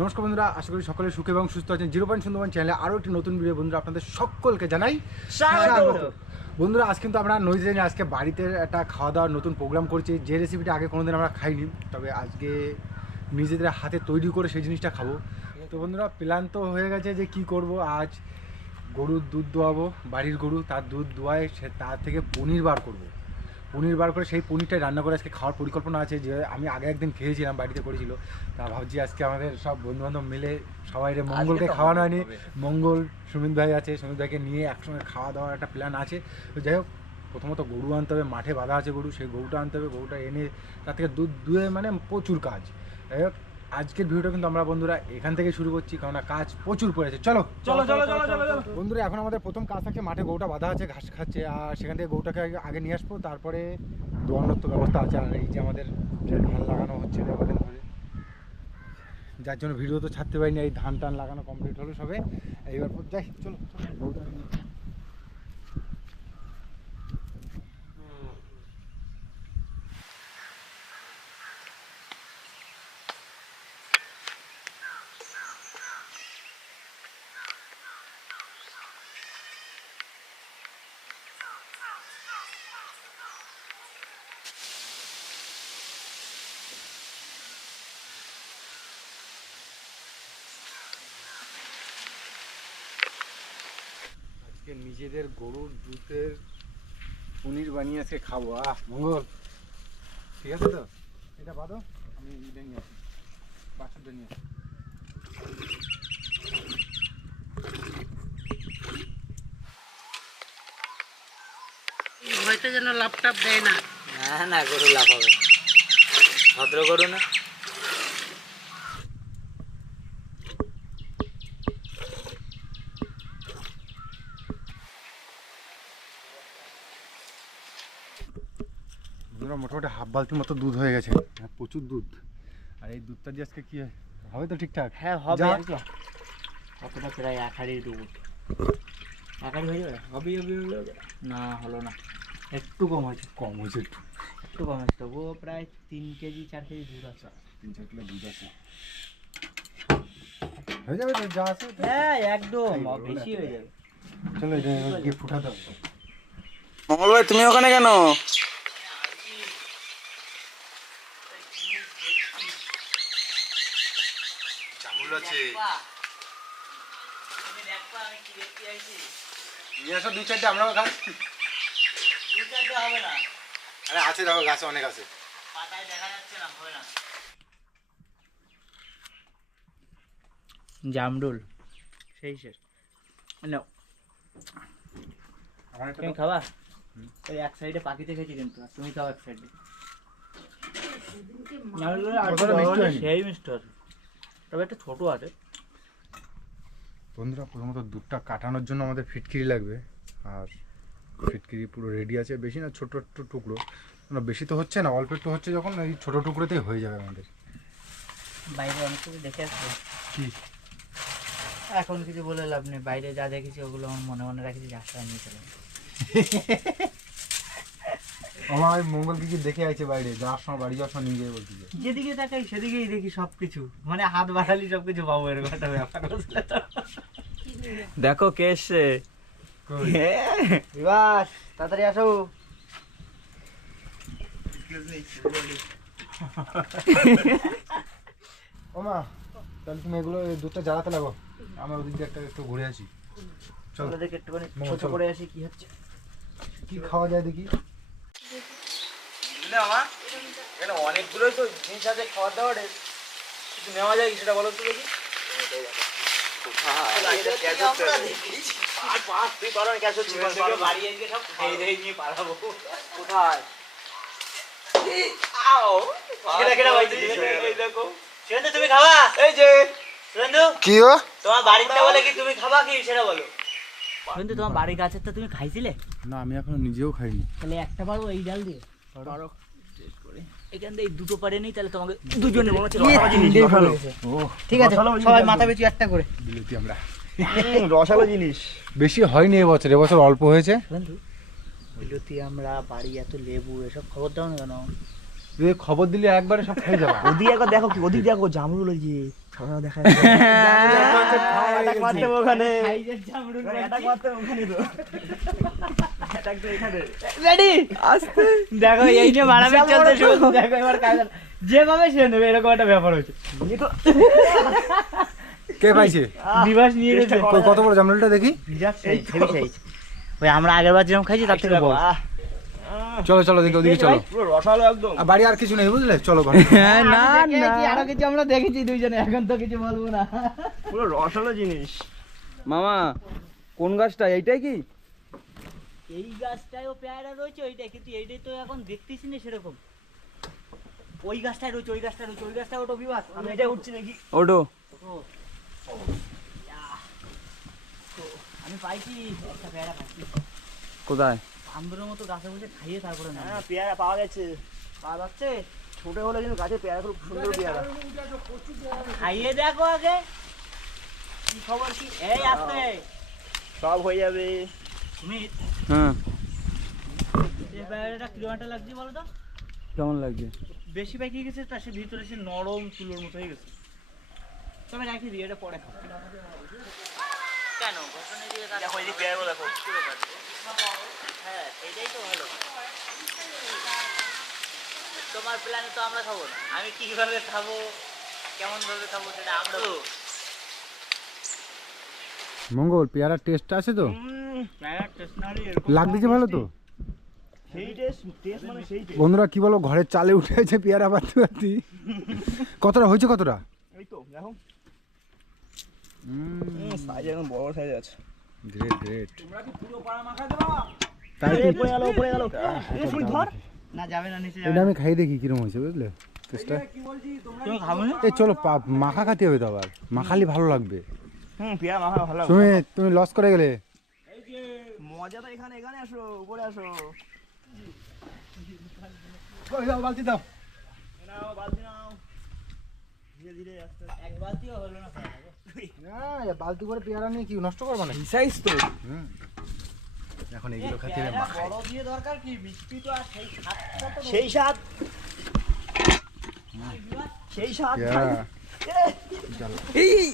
নমস্কার বন্ধুরা আশা করি সকলে সুখে এবং সুস্থ আছেন। জিরো পয়েন্ট সুন্দরবন চ্যানেলে আরও একটি নতুন ভিডিও বন্ধুরা আপনাদের সকলকে জানাই স্বাগত। বন্ধুরা আজ কিন্তু আমরা নদীতে নিয়ে আজকে বাড়িতে একটা খাওয়া দাওয়ার নতুন প্রোগ্রাম করছি। যে রেসিপিটা আগে কোনোদিন আমরা খাইনি তবে আজকে নিজেদের হাতে তৈরি করে সেই জিনিসটা খাব। তো বন্ধুরা প্ল্যান তো হয়ে গেছে যে কি করব। আজ গরুর দুধ দোয়াবো বাড়ির গরু তার দুধ দোয়ায় সে তার থেকে পনির বার করব। পনির বার করে সেই পনিরটাই রান্না করে আজকে খাওয়ার পরিকল্পনা আছে যে আমি আগে একদিন খেয়েছিলাম বাড়িতে করেছিল। তা ভাবছি আজকে আমাদের সব বন্ধুবান্ধব মিলে সবাই রে মঙ্গলকে খাওয়ানো হয়নি। মঙ্গল সুমিত ভাই আছে সুমিত ভাইকে নিয়ে একসঙ্গে খাওয়া দাওয়ার একটা প্ল্যান আছে। তো যাই হোক প্রথমত গরু আনতে হবে মাঠে বাঁধা আছে গরু সেই গরুটা আনতে হবে গরুটা এনে তার থেকে দুধ দুয়ে মানে প্রচুর কাজ। যাই হোক আজকের ভিডিওটা কিন্তু আমরা বন্ধুরা এখান থেকে শুরু করছি কারণ কাজ প্রচুর পড়েছে। চলো। চলো চলো চলো চলো চলো। বন্ধুরা এখন আমাদের প্রথম কাজ থাকছে মাঠে গৌটা বাঁধা আছে ঘাস খাচ্ছে আর সেখান থেকে গৌটাকে আগে- নিয়ে আসব তারপরে দোয়ানোর তো ব্যবস্থা আছে আর এই যে আমাদের ধান লাগানো হচ্ছে কদিন ধরে। যার জন্য ভিডিও তো ছাড়তে পারিনি এই ধান টান লাগানো কমপ্লিট হলো সবে। এইবার পর- যাই চলো চলো, আজকে নিজেদের গরুর দুধের পনির বানিয়ে আজকে খাব আহ। মঙ্গল। ঠিক আছে তো? এটা বাদো আমি এটা নিয়ে আসি। বাছুরটা নিয়ে আসি। হয়তো যেন ল্যাপটপ দেয় না। না না গরু লাভ হবে ভদ্র গরু না বন্ধুরা মোটামুটি হাফ বালতির মতো দুধ হয়ে গেছে। হ্যাঁ, প্রচুর দুধ। আর এই দুধটা দিয়ে আজকে কি হবে তো ঠিকঠাক? হ্যাঁ হবে। কি। কতটা প্রায় এক হাড়ির দুধ? এক হাড়ি হয়ে যাবে? হবে হবে। না হলো না। একটু কম হয়েছে। কম হয়েছে একটু। একটু কম হয়েছে। তবুও প্রায় তিন কেজি চার কেজি দুধ আছে। তিন চার কিলো দুধ আছে। হয়ে যাবে তো যা আছে। হ্যাঁ একদম। বেশি হয়ে যাবে। চলো এটা এবার গিয়ে ফুটাতে হবে। মঙ্গল তুমি ওখানে কেন? নিয়ে আসো দুই চারটে আমরাও খাই। হবে না আরে আছে দেখো গাছে অনেক আছে। পাতায় দেখা যাচ্ছে না হবে না জামরুল সেই শেষ তুমি খাবা ওই এক সাইডে পাখিতে খেয়েছি কিন্তু আর তুমি খাও এক সাইডে সেই মিষ্টি তবে একটা ছোট আছে। বন্ধুরা প্রথমত দুধটা কাটানোর জন্য আমাদের ফিটকিরি লাগবে। আর ফিটকিরি পুরো রেডি আছে। বেশি না ছোট ছোট টুকরো। না বেশি তো হচ্ছে না অল্প একটু হচ্ছে যখন এই ছোট টুকরোতেই হয়ে যাবে আমাদের। বাইরে অনেক কিছু দেখে আসব? কি? এখন কিছু বলে লাভ নেই। বাইরে যা দেখেছি ওগুলো আমার মনে মনে রাখেছি যে আশা নিয়ে চলে। আমার ওই মঙ্গল কি কি দেখে আছে বাইরে? যাওয়ার সময় বাড়ি যাওয়ার সময় নিয়ে যাবে বলছি যেদিকে তাকাই সেদিকেই দেখি সবকিছু। মানে হাত বাড়ালি সবকিছু পাবো এরকম একটা ব্যাপার বুঝলে তো? দেখো কে এসছে? বিবাস তাড়াতাড়ি আসো। ও মা তাহলে তুমি এগুলো দুধটা জ্বালাতে লাগো। আমরা ওদিক দিয়ে একটা একটু ঘুরে আসি। চলো। দেখে একটুখানি ছোট করে আসি কি হচ্ছে? কি খাওয়া যায় দেখি। বুঝলে এখানে অনেকগুলোই তো জিনিস আছে খাওয়ার দাওয়ার কিছু নেওয়া যায় সেটা বলো তো দেখি। তুমি খাবা? এই যে। কি ও? তোমার বাড়িতে বলে কি তুমি খাবা কি সেটা বলো। সুরেন্দু তোমার বাড়ির গাছের তো তুমি খাইছিলে? না আমি এখনও নিজেও খাইনি। তাহলে একটা পারো এই ডাল দিয়ে। এখান থেকে দুটো পারে নেই তাহলে তোমাকে দুজনে মনে হচ্ছে রসালো জিনিস। ঠিক আছে সবাই মাথা পিছু একটা করে। বিলেতি আমরা। রসালো জিনিস। বেশি হয়নি এবছর এবছর অল্প হয়েছে। বন্ধু বিলতি আমরা বাড়ি এত লেবু এসব খবর দাও না কেন? খবর দিলে একবারে সব খেয়ে যাবে। ওদিকে দেখো কি ওদিক দেখো জামরুল ওই দেখা ওখানে দেখো এই যে চলতে শুরু দেখো এবার যেভাবে সে নেবে এরকম একটা ব্যাপার হয়েছে। কে পাইছে? দিবাস নিয়ে গেছে। কত বড় জামরুলটা দেখি? ওই আমরা আগের বার যেরকম খাইছি তার থেকে বড়। চলো চলো দেখি ওদিকে চলো। রসালো একদম। আর বাড়ি আর কিছু নেই বুঝলে? চলো হ্যাঁ না না। আরও কিছু আমরা দেখেছি দুইজনে এখন তো কিছু বলব না। পুরো রসালো জিনিস। মামা কোন গাছটা? এইটাই কি? এই গাছটায়ও পেয়ারা রয়েছে ওইটাই। কিন্তু এইটাই তো এখন দেখতেছি না সেরকম। ওই গাছটাই রয়েছে ওই গাছটা রয়েছে ওই গাছটা ওটা বিবাস আমি এটা উঠছি দেখি। ওটো। আমি পাইছি একটা পেয়ারা পাইছি। কোথায়? আন্দোলনের মতো গাছে বসে খাইয়ে তারপরে না হ্যাঁ পেয়ারা পাওয়া গেছে পাওয়া যাচ্ছে। ছোট হলে কিন্তু গাছের পেয়ারা খুব সুন্দর পেয়ারা। খাইয়ে দেখো আগে। কি খবর কি? এই আসতে। সব হয়ে যাবে। তুমি হ্যাঁ। এই পেয়ারাটা কিলোমিটার লাগছে বলো তো? কেমন লাগছে? বেশি পাইকে গেছে তার সে ভিতরে সে নরম তুলোর মতো হয়ে গেছে। তবে রাখি দিই এটা পরে খাও কেন? ঘষণে দিয়ে দেখো এই যে দেখো। হ্যাঁ এটাই তো ভালো। তোমার প্ল্যানে তো আমরা খাব না। আমি কীভাবে খাব? কেমন ভাবে খাব সেটা আমরা মঙ্গল পেয়ারার টেস্ট আছে তো? লাগতেছে ভালো তো? সেই টেস্ট টেস্ট মানে বন্ধুরা কি বলো? ঘরের চালে উঠে আছে পেয়ারা পাতি পাতি কতটা? হয়েছে কতটা? এই তো দেখো। সাইজ একদম বড় সাইজ আছে। গ্রেট গ্রেট এই পড়ে গেল পড়ে গেল। এই ফুল ধর। না যাবে না নিচে এটা আমি খাই দেখি কিরম হয়েছে বুঝলে? টেস্টটা তুমি খাব এই চলো মাখা খাতে হবে তো আবার। মাখালি ভালো লাগবে। হুম পেয়ারা মাখা ভালো লাগবে। তুমি তুমি লস করে গেলে। মজা তো এখানে এখানে আসো উপরে আসো। বালতি দাও। নাও বালতি নাও। ধীরে ধীরে আস্তে। এক বালতিও হলো না না বালতি করে পেয়ারা নিয়ে কি নষ্ট করব না সাইজ তো এখন এগুলো খাতে বড় দিয়ে দরকার কি? মিষ্টি তো আর সেই খাতটা তো সেই স্বাদ। সেই স্বাদ। পেয়ারা।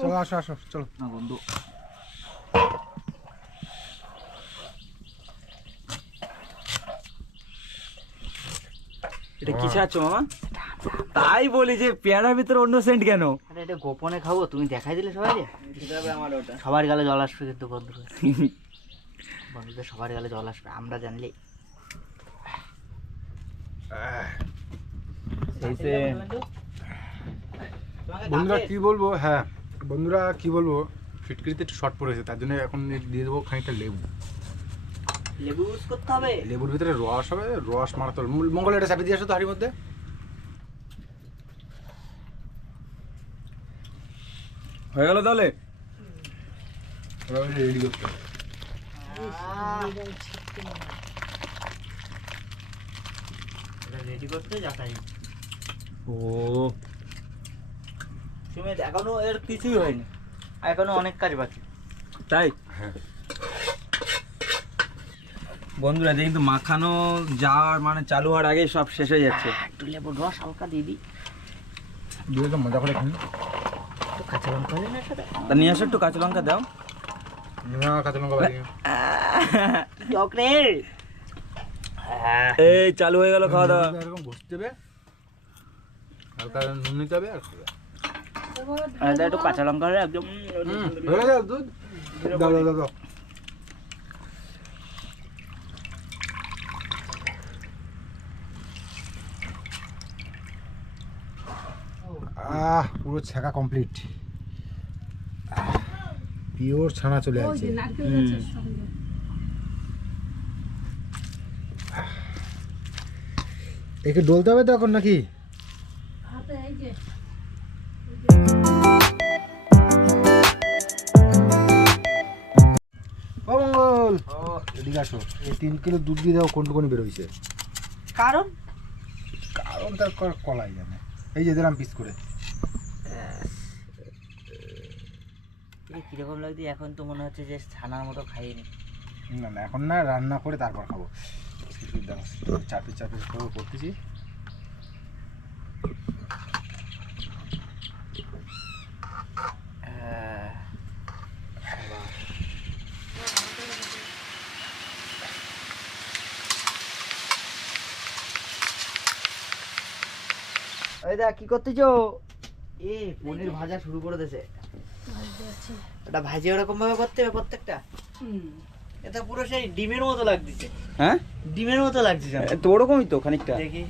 চলো আসো আসো চলো। না বন্ধু। এটা কি চাচ্ছ মামা? তাই বলি যে পেয়ারার ভিতরে অন্য সেন্ট কেন? আরে এটা গোপনে খাব তুমি দেখাই দিলে সবাই সবার গালে জল আসবে কিন্তু বন্ধুরা। বন্ধুদের সবার গালে জল আসবে আমরা জানলে। বন্ধুরা কি বলব? হ্যাঁ বন্ধুরা কি বলব? ফিটকিরিতে একটু শর্ট পড়েছে তার জন্য এখন দিয়ে দেবো খানিকটা লেবু। লেবু ইউজ করতে হবে? লেবুর ভিতরে রস হবে রস মারাতে হবে মঙ্গল এটা চাপে দিয়ে আসো তো হাড়ির মধ্যে। হয়ে গেল তাহলে? রেডি করতে। রেডি করতে যাতাই ও। এখনও এর কিছুই হয়নি। এখনও অনেক কাজ বাকি। তাই? হ্যাঁ। বন্ধুরা দেখি কিন্তু মাখানো যাওয়ার মানে চালু হওয়ার আগে সব শেষ হয়ে যাচ্ছে। একটু লেবুর রস হালকা দিয়ে দিই। দিয়ে তো মজা করে খান কাঁচা লঙ্কা এর সাথে তা নিয়ে আসো একটু কাঁচা লঙ্কা দাও। না কাঁচা লঙ্কা বাড়ি চকরে এই চালু হয়ে গেল খাওয়া দাওয়া। এরকম ঘষতে দেবে হালকা নুন নিতে হবে আর খাবে একটু কাঁচা লঙ্কা হলে একদম হয়ে গেছে দুধ। দাও দাও দাও দাও। আহ পুরো ছাকা কমপ্লিট। পিওর ছানা চলে আসছে। একে ডলতে হবে তো এখন নাকি? হাতে এই যে। ও মঙ্গল। এদিকে আসো। এই তিন কিলো দুধ দিয়ে দাও বেরোইছে। কারণ? কারণ তার কলাই জানে। এই যে দিলাম পিস করে। কীরকম লাগছে? এখন তো মনে হচ্ছে যে ছানার মতো খাইনি। না না এখন না রান্না করে তারপর খাব। চাপে চাপে খাব করতেছি। কি করতেছো? এ পনির ভাজা শুরু করে দেশে ওটা ভাজে ওরকম ভাবে করতে হবে প্রত্যেকটা? হুম। এটা পুরো সেই ডিমের মতো লাগতেছে। হ্যাঁ? ডিমের মতো লাগছে তো ওরকমই তো খানিকটা। দেখি।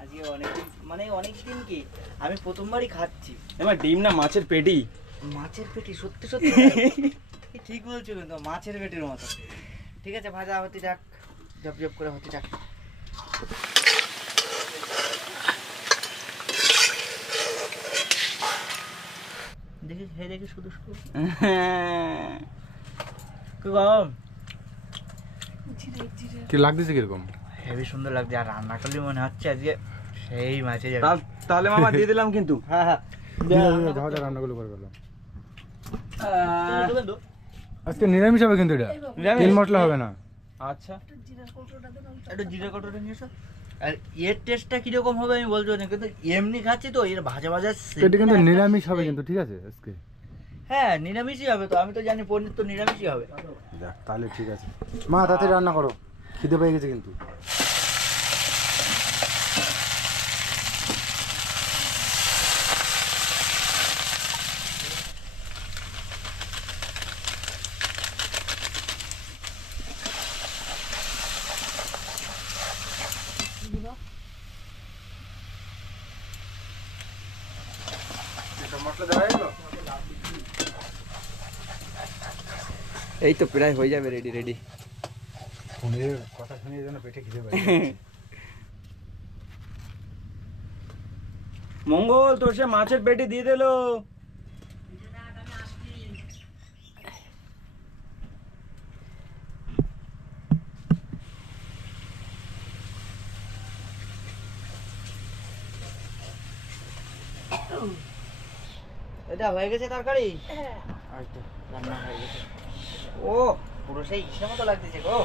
আজকে অনেকদিন মানে অনেকদিন কি আমি প্রথমবারই খাচ্ছি। এবার ডিম না মাছের পেটি? মাছের পেটি সত্যি সত্যি ঠিক বলছো কিন্তু মাছের পেটির মতো। ঠিক আছে ভাজা হতে যাক জব জব করে হতে যাক। দেখি হে দেখি শুধু শুধু। কি গরম? জিরে জিরে কি লাগতেছে কীরকম? হেভি সুন্দর লাগছে আর রান্না করলে মনে হচ্ছে আজকে সেই মাছে যাবে। তাহলে মামা দিয়ে দিলাম কিন্তু। হ্যাঁ হ্যাঁ। যাওয়া রান্নাগুলো করে তো? আজকে নিরামিষ হবে কিন্তু এটা। তেল মশলা হবে না। আচ্ছা। কৌটোটা? একটু জিরে কটরে নিয়ে এসো। আর এর টেস্টটা কীরকম হবে আমি বলতে পারি না কিন্তু এমনি খাচ্ছি তো এর ভাজা ভাজা এটা কিন্তু নিরামিষ হবে কিন্তু ঠিক আছে আজকে? হ্যাঁ নিরামিষই হবে তো আমি তো জানি পনির তো নিরামিষই হবে। যাক তাহলে ঠিক আছে। মা তাড়াতাড়ি রান্না করো খিদে পেয়ে গেছে কিন্তু মশলা দেওয়া গেল এই তো প্রায় হয়ে যাবে রেডি রেডি কথা শুনে যেন পেটে খিদে পেয়ে। মঙ্গল তোর সে মাছের পেটি দিয়ে দিলো। এটা হয়ে গেছে তরকারি? হ্যাঁ। তো, রান্না হয়ে গেছে। ও পুরো সেই ইসের মতো লাগতেছে গো।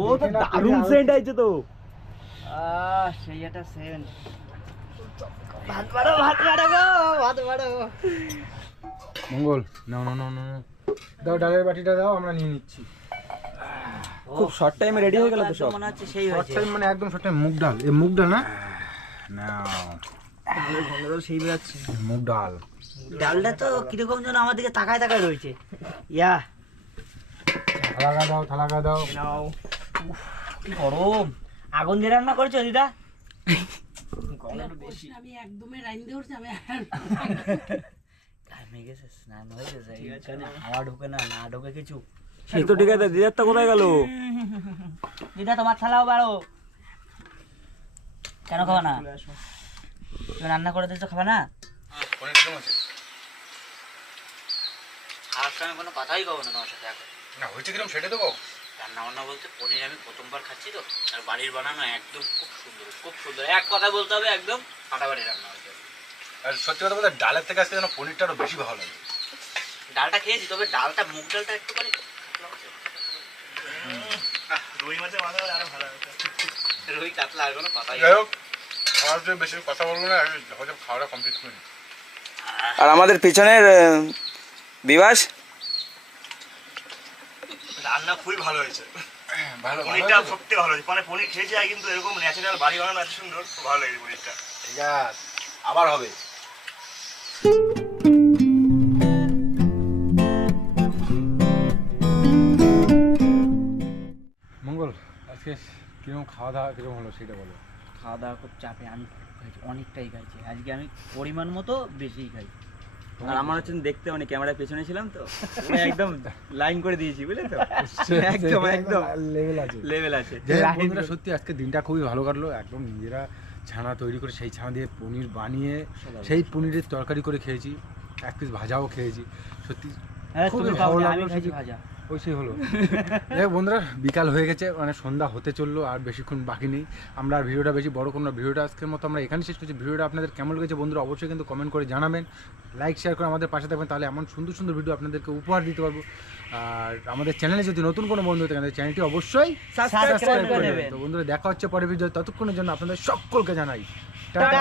ও তো দারুণ সেন্ট আইছে তো। আহ সেই একটা সেন্ট ভাত বাড়ো ভাত বাড়ো গো ভাত বাড়ো। মঙ্গল নাও নাও নাও নাও দাও ডালের বাটিটা দাও আমরা নিয়ে নিচ্ছি। খুব শর্ট টাইমে রেডি হয়ে গেল তো সব। মনে হচ্ছে সেই শর্ট হয়েছে টাইম মানে একদম শর্ট টাইম মুগ ডাল। এই মুগ ডাল না? সেই মুগ ডাল। ডালটা তো কীরকম যেন আমার দিকে তাকায় তাকায় রয়েছে। ইয়া। থালাকা দাও থালাকা দাও। নাও। কি গরম। আগুন দিয়ে রান্না করছ দিদা? আমি একদমই রাইন উঠছি আমি ঘামে গেছে স্নান হয়ে গেছে এখানে হাওয়া ঢুকে না না ঢুকে কিছু। এই তো ঠিক আছে দিদার তো কোথায় গেল? দিদা তোমার থালাও বাড়ো। কেন খাবা না? তুমি রান্না করে দিয়েছ খাবে না? খাওয়ার সময় কোনো কথাই কবো না তোমার সাথে এখন। না হয়েছে কিরম সেটা দেবো রান্না বান্না বলতে পনির আমি প্রথমবার খাচ্ছি তো আর বাড়ির বানানো একদম খুব সুন্দর খুব সুন্দর। এক কথা বলতে হবে একদম ফাটাফাটি রান্না হয়েছে আর সত্যি কথা বলতে ডালের থেকে আজকে যেন পনিরটা আরও বেশি ভালো লাগে। ডালটা খেয়েছি তবে ডালটা মুগ ডালটা একটুখানি রুই মাছের মাথা আরও ভালো রুই কাতলা আর কোনো কথাই হোক খাওয়ার জন্য বেশি কথা বলব না হয়তো খাওয়াটা কমপ্লিট করি আর আমাদের পিছনের বিবাস রান্না খুবই ভালো হয়েছে। পনিরটা সত্যি ভালো হয়েছে। মানে পনির খেয়েছি কিন্তু এরকম ন্যাচারাল বাড়ি বানানো এত সুন্দর খুব ভালো লেগেছে পনিরটা। ঠিক আছে আবার হবে। মঙ্গল আজকে কীরকম খাওয়া দাওয়া কীরকম হলো সেটা বলো। খাওয়া দাওয়া খুব চাপে আমি খুব খাইছি অনেকটাই খাইছি আজকে আমি পরিমাণ মতো বেশিই খাই আর আমার হচ্ছে দেখতে মানে ক্যামেরার পেছনে ছিলাম তো একদম লাইন করে দিয়েছি বুঝলে তো? একদম একদম। লেভেল আছে। লেভেল আছে। বন্ধুরা সত্যি আজকে দিনটা খুবই ভালো কাটলো। একদম নিজেরা ছানা তৈরি করে সেই ছানা দিয়ে পনির বানিয়ে সেই পনিরের তরকারি করে খেয়েছি। এক পিস ভাজাও খেয়েছি। সত্যি হ্যাঁ খুবই ভালো লাগল ভাজা। ওই সেই হলো হোক বন্ধুরা বিকাল হয়ে গেছে মানে সন্ধ্যা হতে চলল আর বেশিক্ষণ বাকি নেই। আমরা আর ভিডিওটা বেশি বড় করব না ভিডিওটা আজকের মতো আমরা এখানে শেষ করছি। ভিডিওটা আপনাদের কেমন লেগেছে বন্ধুরা অবশ্যই কিন্তু কমেন্ট করে জানাবেন। লাইক শেয়ার করে আমাদের পাশে থাকবেন তাহলে এমন সুন্দর সুন্দর ভিডিও আপনাদেরকে উপহার দিতে পারব। আর আমাদের চ্যানেলে যদি নতুন কোনো বন্ধু থাকে আমাদের চ্যানেলটি অবশ্যই Subscribe সাবস্ক্রাইব করে করে নেবেন। তো বন্ধুরা দেখা হচ্ছে পরের ভিডিও ততক্ষণের জন্য আপনাদের সকলকে জানাই টাটা!